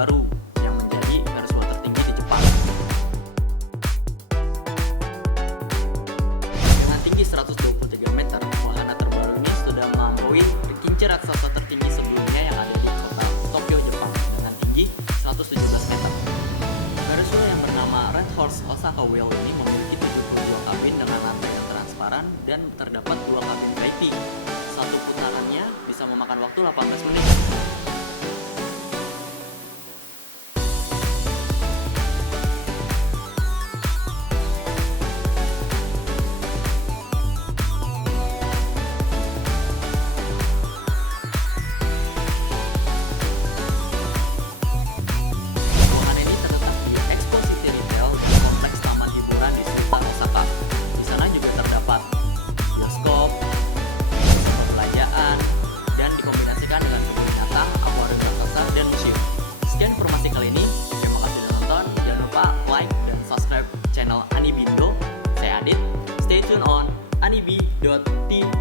terbaru yang menjadi garis bawah tertinggi di Jepang. Dengan tinggi 123 meter, wahana terbaru ini sudah melampaui kincir raksasa tertinggi sebelumnya yang ada di kota Tokyo, Jepang dengan tinggi 117 meter. Garis bawah yang bernama Red Horse Osaka Wheel ini memiliki 72 kabin dengan lantai yang transparan dan terdapat 2 kabin VIP. Satu putarannya bisa memakan waktu 18 menit. Wahana ini terletak di Expo City Retail dan kompleks taman hiburan di sekitar Osaka. Di sana juga terdapat bioskop, pusat perbelanjaan, dan dikombinasikan dengan kebun binatang, akuarium raksasa, dan museum. Sekian informasi kali ini. Terima kasih sudah nonton. Jangan lupa like dan subscribe channel Anibindo. Saya Adit. Stay tune on anibi.tv.